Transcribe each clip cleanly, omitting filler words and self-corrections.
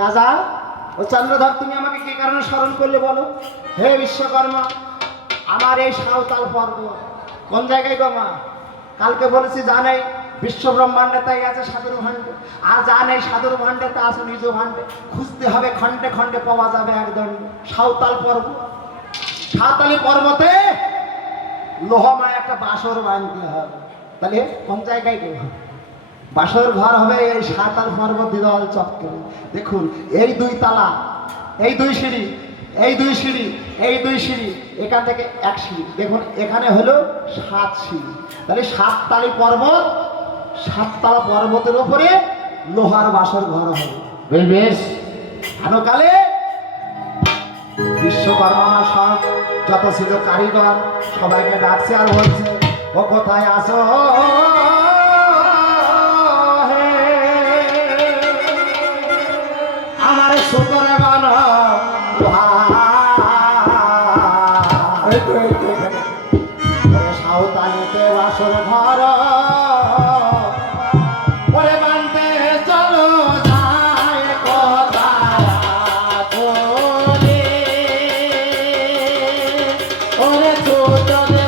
রাজা ও চন্দ্রধর, তুমি আমাকে কি কারণে স্মরণ করলে বলো? হে বিশ্বকর্মা, আমার এই সাঁওতাল পর্ব কোন জায়গায় গো মা? কালকে বলেছি জানাই বিশ্ব ব্রহ্মাণ্ডে তাই আছে সাধুর ভাণ্ডে, আর জানাই সাধুর ভাণ্ডে তা আছে নিজ ভাণ্ডে। খুঁজতে হবে খণ্ডে খণ্ডে, পাওয়া যাবে একদম সাঁওতাল পর্ব। সাঁওতালি পর্বতে লোহমায় একটা বাসর বাঁধতে হবে। তাহলে কোন জায়গায় গো? বাসর ঘর হবে এই সাঁওতাল পর্বত দ্বিদল চক্করে। দেখুন এই দুই তালা, এই দুই সিঁড়ি, এই দুই সিঁড়ি, এই দুই সিঁড়ি, এখান থেকে এক সিঁড়ি। দেখুন এখানে হলো 7 সিঁড়ি। তাহলে সাততালি পর্বত, সাততলা পর্বতের উপরে লোহার বাসর ঘর হবে। বেশ আনকালে বিশ্বকর্মা সব যত ছিল কারিগর সবাইকে ডাকছে আর বলছে, ও কোথায় আসো আমার সুতরে গান সাঁওতালিতে বাসর ঘর ওরে বানতে চলো যায় কোথায় ওরে সুতরে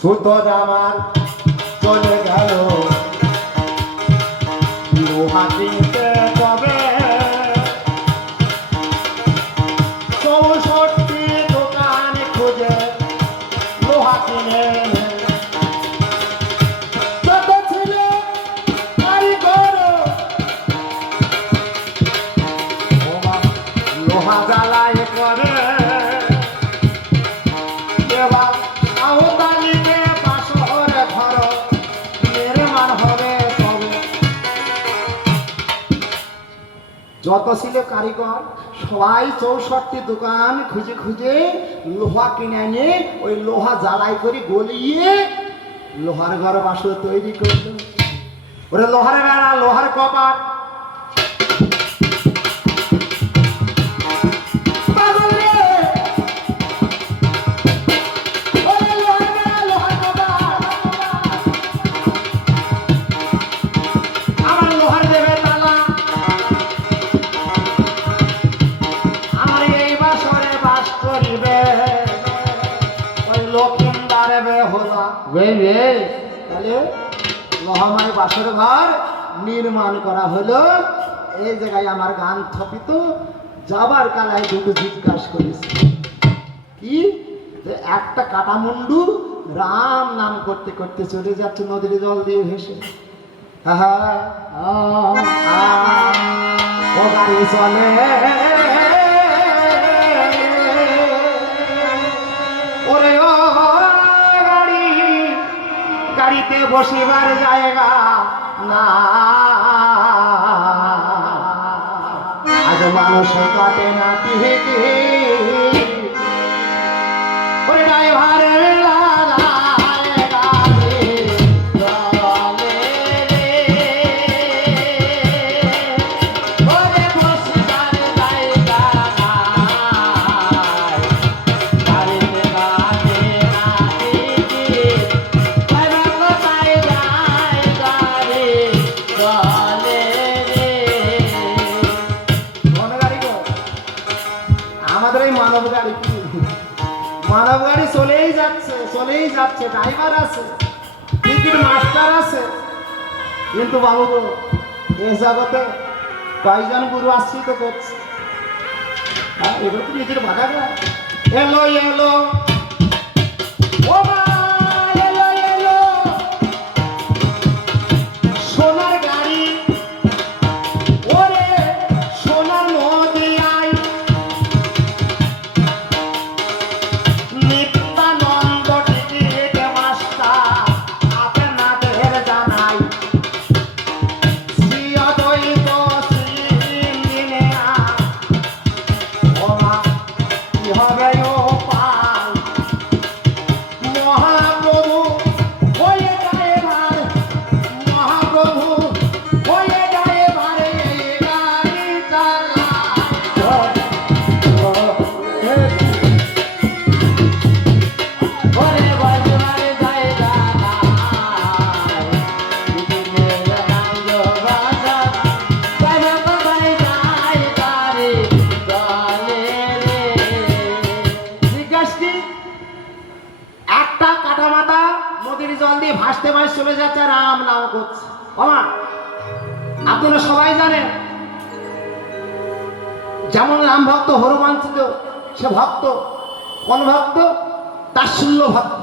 সুতর আমার চলে গেল লোহা কিনতে কবে, 64টি দোকান খুঁজে লোহা কিনে যত ছিল কারিগর লোহা জ্বালায় করে। যত ছিল কারিগর সবাই 64টি দোকান খুঁজে খুঁজে লোহা কিনে এনে ওই লোহা জ্বালাই করে গলিয়ে লোহার ঘর বাসর তৈরি করলো। ওরে লোহার বেড়া, লোহার কপাট, তাহলে লোহামায় বাসর ঘর নির্মাণ করা হলো। এই জায়গায় আমার গান থপিত যাবার কালায় দুটো জিজ্ঞাসা করেছে কি, যে একটা কাটামুন্ডু রাম নাম করতে করতে চলে যাচ্ছে নদীর জল দিয়ে ভেসে। ও গাড়ি চলে ওরে ও গাড়ি, গাড়িতে বসিবার জায়গা না, আজ মানুষ কাটে না কিহে কিহে ওরে ড্রাইভারের আমাদের এই মানব গাড়ি কি? মানব গাড়ি চলেই যাচ্ছে, ড্রাইভার আছে, টিকিট মাস্টার আছে, কিন্তু বাবু গো এই জগতে কয়জন গুরু আশ্রিত করছে? এগুলো তো নিজের বাধা গা। এলো এলো ও মা, এলো এলো সোনার গাড়ি, ওরে সোনার নদী আয়, নিত্যানন্দ টিকিট মাস্টার আপনাদের জানাই, শ্রী অদ্বৈত শ্রী ইঞ্জিনিয়া, ও মা কি হবে ও পাল, মহাপ্রভু হয়ে যায় ভার, মহাপ্রভু হয়ে যায় ভারে, গাড়ি চালায় ওরে বজবার জায়গা নাই, দিনের রাঙ্গ বাজার বাজার বাজার যায় তারে চলে রে। জিজ্ঞাসা একটা কাটা মাথা নদীর জল দিয়ে ভাসতে ভাসতে চলে যাচ্ছে, রাম নাম করছে। বাবা আপনারা সবাই জানেন যেমন রাম ভক্ত হনুমান ছিল, সে ভক্ত কোন ভক্ত? তাচ্ছিল্য ভক্ত।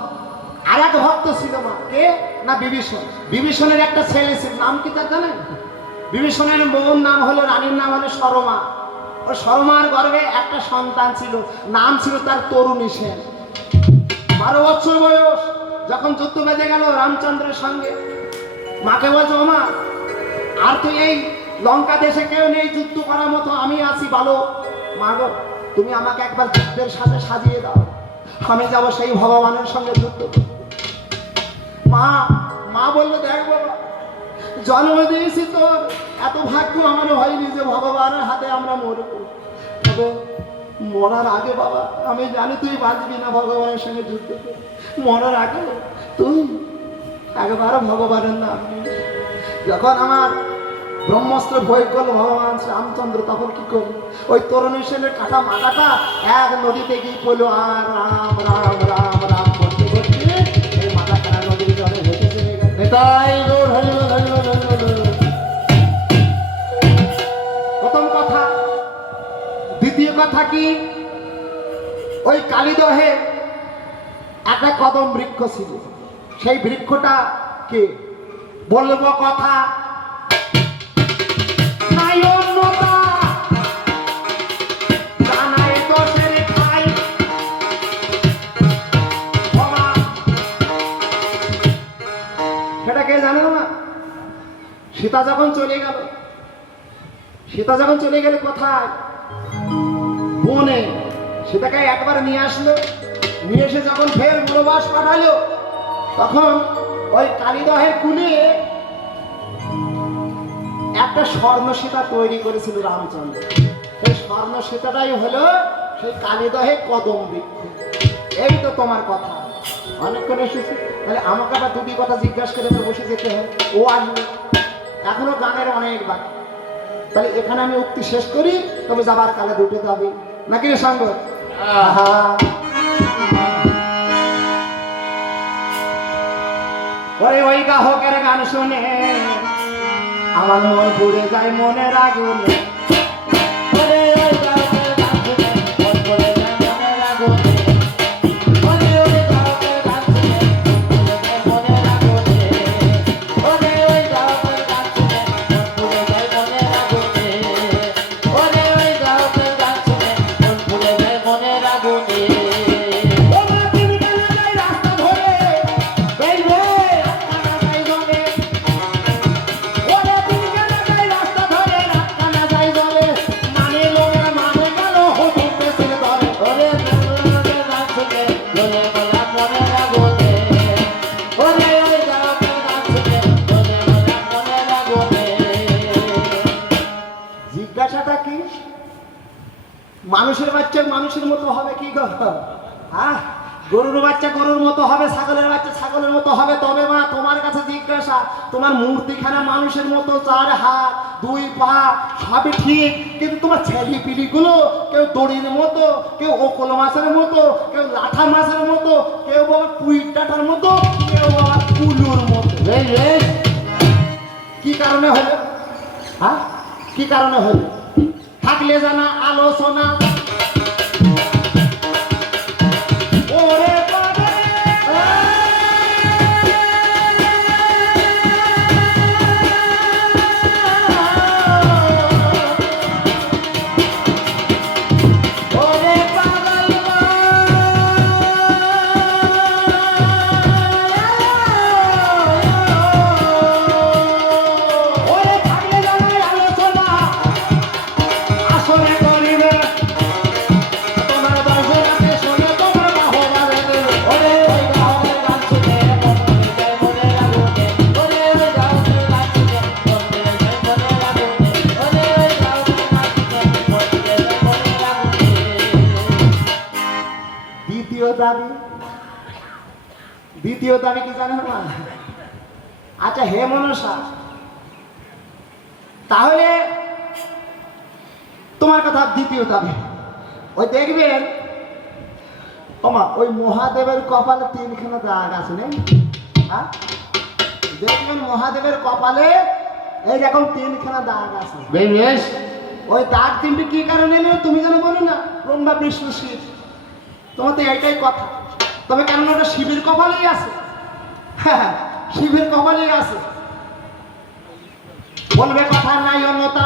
আর এক ভক্ত ছিল মা, কে না বিভীষণ। বিভীষণের একটা ছেলে ছিল, নাম কি তার জানেন? বিভীষণের বউর নাম হলো, রানীর নাম হলো সরমা। ও সরমার গর্ভে একটা সন্তান ছিল, নাম ছিল তার তরুণী সেন। 12 বছর বয়স যখন যুদ্ধ বেঁধে গেল রামচন্দ্রের সঙ্গে, মাকে বলছে ও মা, আর তুই এই লঙ্কা দেশে কেউ নেই যুদ্ধ করার মতো, আমি আছি, ভালো মা গো তুমি আমাকে একবার যুদ্ধের সাথে সাজিয়ে দাও, আমি যাব সেই ভগবানের সঙ্গে যুদ্ধ করতে। মা মা বললো দেখ বাবা, জন্ম দিয়েছি তোর, এত ভাগ্য আমার হয়নি যে ভগবানের হাতে আমরা মরবো, তবে মরার আগে বাবা আমি জানি তুই বাঁচবি না ভগবানের সঙ্গে যুদ্ধ করে, মরার আগে তুই একবার ভগবানের নাম নিস। যখন আমার ব্রহ্মাস্ত্র ভয় করলো ভগবান রামচন্দ্র, তখন কি করলো? ওই তরুণী সেনের কাটা মাথাটা এক নদীতে গিয়ে পড়লো, আর রাম রাম রাম রাম করতে করতে এই মাথা কাটা নদীর জলে ভেসে চলে গেল। এটাই প্রথম কথা। দ্বিতীয় কথা কি, ওই কালীদহে একটা কদম বৃক্ষ ছিল, সেই বৃক্ষটা কে বলবো কথা নাই অন্যতা, জানাই দোষের খাই। বাবা সেটা কে জানে না? সীতা যখন চলে গেল, সীতা যখন চলে গেলে কোথায়? বনে। সীতাকে একবার নিয়ে আসলো, নিয়ে এসে যখন ফের বনবাস পাঠালো, তখন ওই কালীদহের কুলে একটা স্বর্ণ সীতা তৈরি করেছিল রামচন্দ্র। সেই স্বর্ণ সীতাটাই হলো সেই কালীদহে কদম বৃক্ষ। এই তো তোমার কথা, অনেকক্ষণ এসেছি, তাহলে আমাকে আবার দুটি কথা জিজ্ঞাসা করে তো বসে যেতে হয়। ও আসবে, এখনো গানের অনেক বাকি, তাহলে এখানে আমি উক্তি শেষ করি, তবে যাবার কালে দুটো যাবে নাকি রে সঙ্গ? ওরে ওই গাহকের গান শুনে আমার মন পুড়ে যায় মনের আগুনে। ওরে ওই গাহকের গান শুনে মন পুড়ে যায় মনের আগুনে। ওরে ওই গাহকের গান শুনে মন পুড়ে যায় মনের আগুনে। ওরে ওই গাহকের গান শুনে মন পুড়ে যায় মনের আগুনে। ওরে ওই গাহকের গান শুনে মন পুড়ে যায় মনের আগুনে। জিজ্ঞাসাটা কি? মানুষের বাচ্চা মানুষের মতো হবে কি গো? গরুর বাচ্চা গরুর মতো হবে, ছাগলের বাচ্চা ছাগলের মতো হবে। তবে মা তোমার কাছে জিজ্ঞাসা, তোমার মূর্তিখানা মানুষের মতো, 4 হাত 2 পা সবই ঠিক, কিন্তু তোমার ছেলে পিলিগুলো কেউ দড়ির মতো, কেউ ওকল মাছের মতো, কেউ লাঠা মাছের মতো, কেউ বাবা কুইট ডাটার মতো, কেউ বাবা কুলুর মতো। কি কারণে হলো? হ্যাঁ, কি কারণে হলো? থাকলে জানা আলোচনা। ওরে বাবা, ওরে পাগল মা, ওরে থাকলে জানা আলোচনা আসলে করিবে। তোমার বয়সের কাছে শুনে তোমার বাহবা দেবে। ওরে ওই গাওয়ার গান শুনে মনে যায় মনে লাগুনে। ওরে ওই গাওয়ার গান শুনে মনে যায় মনে লাগুনে। ওরে ওই গাওয়ার গান শুনে মনে যায় মনে লাগুনে। দ্বিতীয় দাবি কি জানেন না? আচ্ছা হে মনসা, তাহলে তোমার কথা দ্বিতীয় দাবি, ওই দেখবেন ওমা ওই মহাদেবের কপালে 3খানা দাগ আছে নেই? হ্যাঁ, দেখবেন মহাদেবের কপালে এইরকম 3খানা দাগ আছে। বেশ, ওই দাগ 3টি কি কারণে এলো তুমি যেন বলো না, ব্রহ্মা বিষ্ণু শিব। তোমার তো এইটাই কথা। তবে কেননা ওটা শিবের কপালেই আছে। হ্যাঁ, শিবের কপালেই আছে। বলবে কথা নাই অন্যতা।